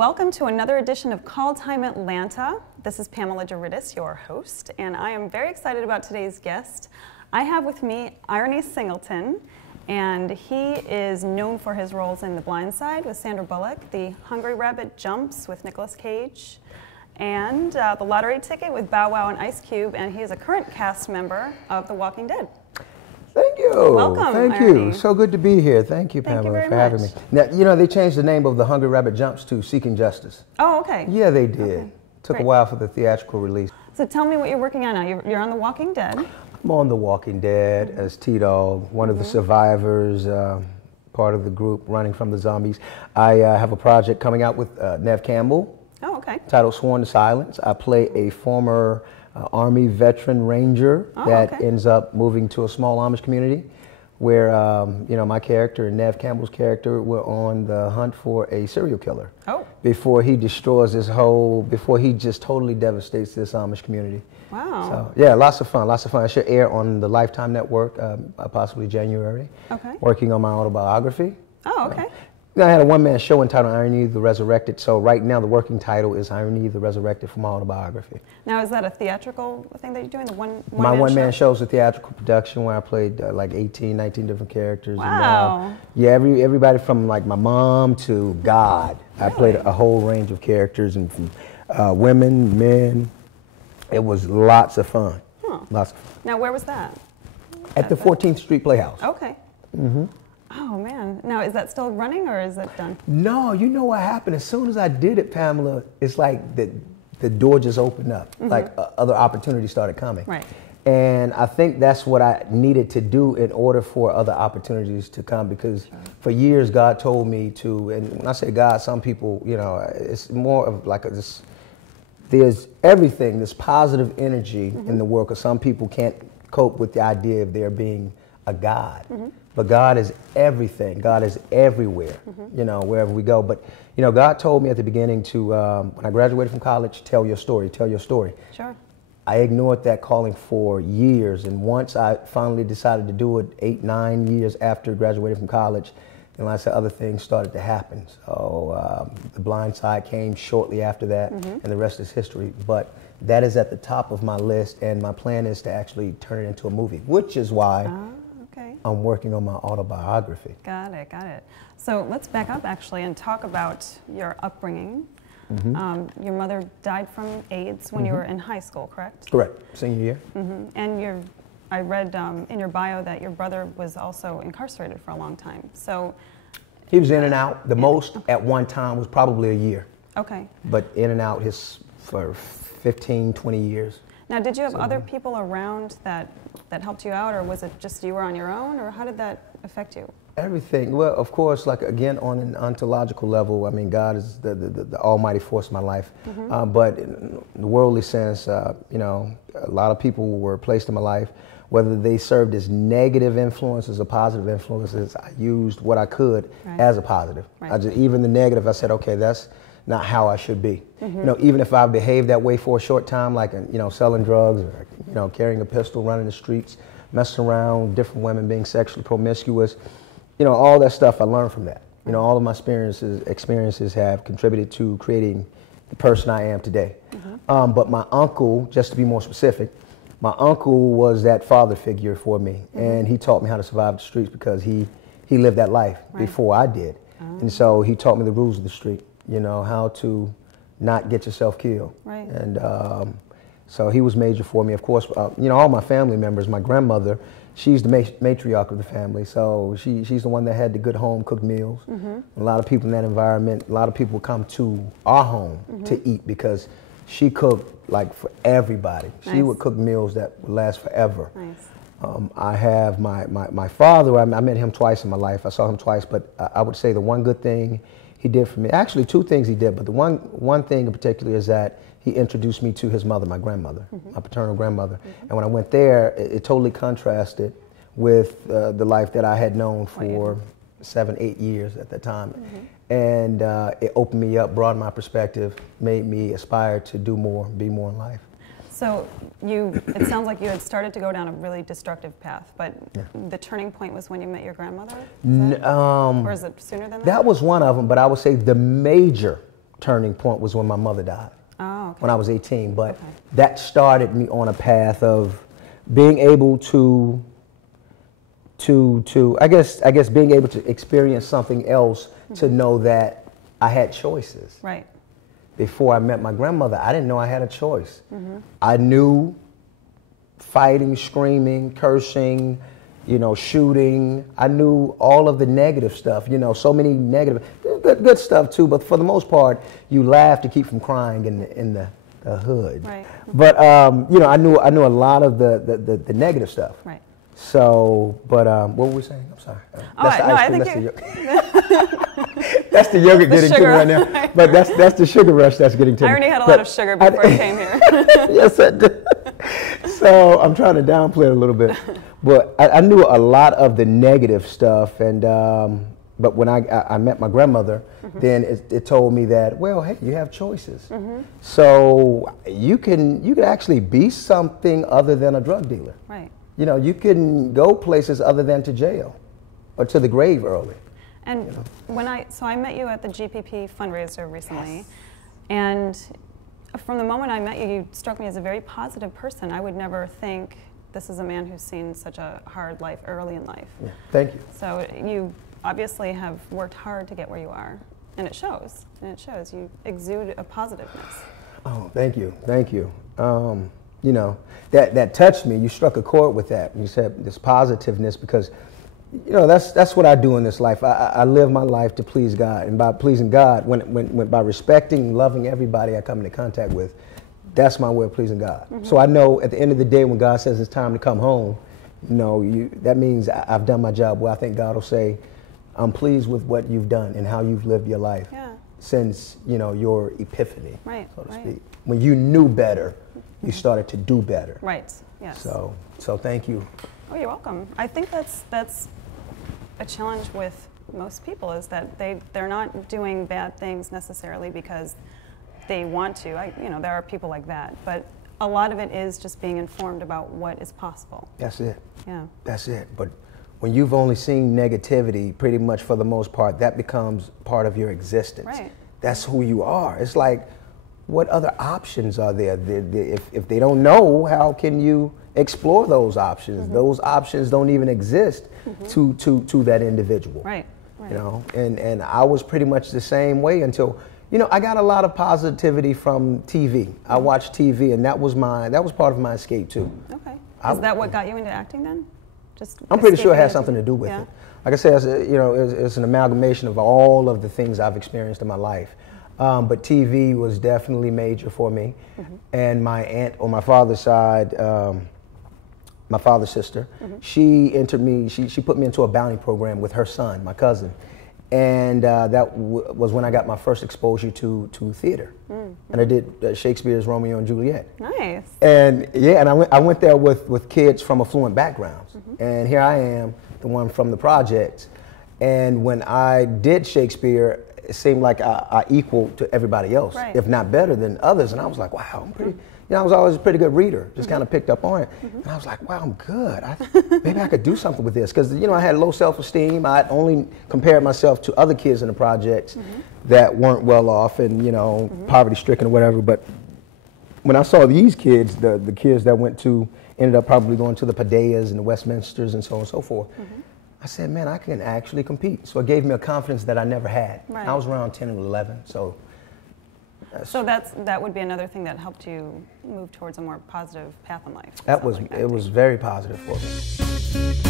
welcome to another edition of Call Time Atlanta. This is Pamela Doridis, your host, and I am very excited about today's guest. I have with me IronE Singleton, and he is known for his roles in The Blind Side with Sandra Bullock, The Hungry Rabbit Jumps with Nicolas Cage, and The Lottery Ticket with Bow Wow and Ice Cube, and he is a current cast member of The Walking Dead. Thank you. Welcome, Thank IronE. you. So good to be here. Thank you, Thank you Pamela, very for having me. much. Now, you know, they changed the name of The Hungry Rabbit Jumps to Seeking Justice. Oh, okay. Yeah, they did. Okay. Took Great. a while for the theatrical release. So tell me what you're working on now. You're on The Walking Dead. I'm on The Walking Dead as T-Dog, one of the survivors, part of the group running from the zombies. I have a project coming out with Neve Campbell. Oh, okay. Titled Sworn to Silence. I play a former Army veteran ranger that okay. ends up moving to a small Amish community where, you know, my character and Neve Campbell's character were on the hunt for a serial killer. Oh. Before he destroys this whole, before he just totally devastates this Amish community. Wow. So, yeah, lots of fun, lots of fun. I should air on the Lifetime Network, possibly January. Okay. Working on my autobiography. Oh, okay. I had a one-man show entitled IronE The Resurrected, so right now the working title is IronE The Resurrected from my autobiography. Now, is that a theatrical thing that you're doing? The one My one-man show is a theatrical production where I played like 18, 19 different characters. Wow. And, yeah, everybody from like my mom to God. Really? I played a whole range of characters, and from women, men. It was lots of fun. Huh. Lots of fun. Now, where was that? At the 14th Street Playhouse. Okay. Oh, man. Now, is that still running or is it done? No, you know what happened? As soon as I did it, Pamela, it's like the door just opened up. Like other opportunities started coming. Right. And I think that's what I needed to do in order for other opportunities to come, because for years God told me to, and when I say God, some people, you know, it's more of like this, there's everything, this positive energy in the world, because some people can't cope with the idea of there being a God. But God is everything. God is everywhere, you know, wherever we go. But, you know, God told me at the beginning to, when I graduated from college, tell your story, tell your story. Sure. I ignored that calling for years. And once I finally decided to do it 8, 9 years after graduating from college, then lots of other things started to happen. So The Blind Side came shortly after that, and the rest is history. But that is at the top of my list, and my plan is to actually turn it into a movie, which is why Okay. I'm working on my autobiography. Got it, got it. So let's back up actually and talk about your upbringing. Your mother died from AIDS when you were in high school, correct? Correct. Senior year. And I read in your bio that your brother was also incarcerated for a long time. So, He was in and out. The most at one time was probably a year, okay. but in and out for 15, 20 years. Now, did you have other people around that helped you out, or was it just you were on your own, or how did that affect you? Everything. Well, of course, like again, on an ontological level, I mean, God is the almighty force of my life. But in the worldly sense, you know, a lot of people were placed in my life, whether they served as negative influences or positive influences. I used what I could as a positive. Right. Even the negative, I said, okay, that's not how I should be. You know, even if I behaved that way for a short time, like, you know, selling drugs, or, you know, carrying a pistol, running the streets, messing around, different women, being sexually promiscuous, you know, all that stuff I learned from that. You know, all of my experiences have contributed to creating the person I am today. But my uncle, just to be more specific, my uncle was that father figure for me, and he taught me how to survive the streets because he lived that life before I did. And so he taught me the rules of the street, you know, how to not get yourself killed. Right. And so he was major for me. Of course, you know, all my family members, my grandmother, she's the matriarch of the family, so she's the one that had the good home cooked meals. A lot of people in that environment, a lot of people come to our home to eat because she cooked like for everybody. She would cook meals that would last forever. Nice. I have my father, I met him twice in my life. I saw him twice, but I would say the one good thing he did for me, actually two things he did, but the one thing in particular is that he introduced me to his mother, my grandmother, my paternal grandmother. And when I went there, it totally contrasted with the life that I had known for 7, 8 years at that time. And it opened me up, broadened my perspective, made me aspire to do more, be more in life. So it sounds like you had started to go down a really destructive path, but the turning point was when you met your grandmother? Or is it sooner than that? That was one of them, but I would say the major turning point was when my mother died. Oh, okay. When I was 18. But that started me on a path of being able to I guess being able to experience something else, to know that I had choices. Right. Before I met my grandmother, I didn't know I had a choice. I knew fighting, screaming, cursing, you know, shooting. I knew all of the negative stuff, you know, so many negative, good stuff too, but for the most part, you laugh to keep from crying in the hood. Right. But, you know, I knew a lot of the negative stuff. Right. So, but what were we saying? I'm sorry. That's the yogurt getting to me right now. But that's the sugar rush that's getting to me. I already had a lot of sugar before I came here. Yes, I did. So I'm trying to downplay it a little bit. But I knew a lot of the negative stuff. And but when I met my grandmother, then it told me that, well, hey, you have choices. So you could actually be something other than a drug dealer. Right. You know, you can go places other than to jail or to the grave early. And you know, so I met you at the GPP fundraiser recently, and from the moment I met you, you struck me as a very positive person. I would never think this is a man who's seen such a hard life early in life. Yeah, thank you. So you obviously have worked hard to get where you are, and it shows. And it shows. You exude a positiveness. Oh, thank you, thank you. You know, that touched me. You struck a chord with that. You said this positiveness, because, you know, that's what I do in this life. I live my life to please God, and by pleasing God, by respecting and loving everybody I come into contact with, that's my way of pleasing God. So I know at the end of the day, when God says it's time to come home, you know, that means I've done my job well. I think God will say, I'm pleased with what you've done and how you've lived your life since, you know, your epiphany, so to speak. When you knew better, you started to do better. Right. Yes. So thank you. Oh, you're welcome. I think that's a challenge with most people, is that they're not doing bad things necessarily because they want to. You know, there are people like that, but a lot of it is just being informed about what is possible. That's it. Yeah. That's it. But when you've only seen negativity, pretty much for the most part, that becomes part of your existence. Right. That's who you are. It's like, what other options are there? If they don't know, how can you explore those options? Those options don't even exist to that individual. Right. Right. You know, and I was pretty much the same way until, you know, I got a lot of positivity from TV. I watched TV, and that was part of my escape too. Okay. Is that what got you into acting then? I'm pretty sure it has something to do with it. Like I said, you know, it's an amalgamation of all of the things I've experienced in my life. But TV was definitely major for me. And my aunt on my father's side, my father's sister, she entered me, she put me into a bounty program with her son, my cousin. And that was when I got my first exposure to theater. And I did Shakespeare's Romeo and Juliet. Nice. And yeah, and I went there with kids from affluent backgrounds. And here I am, the one from the projects. And when I did Shakespeare, it seemed like I equal to everybody else, if not better than others. And I was like, wow, I'm pretty, you know, I was always a pretty good reader, just kind of picked up on it. And I was like, wow, I'm good. Maybe I could do something with this. Because, you know, I had low self-esteem. I only compared myself to other kids in the projects that weren't well off and, you know, poverty-stricken or whatever. But when I saw these kids, the kids that ended up probably going to the Padeas and the Westminsters and so on and so forth, I said, man, I can actually compete. So it gave me a confidence that I never had. Right. I was around 10 and 11, so. That would be another thing that helped you move towards a more positive path in life. It was very positive for me.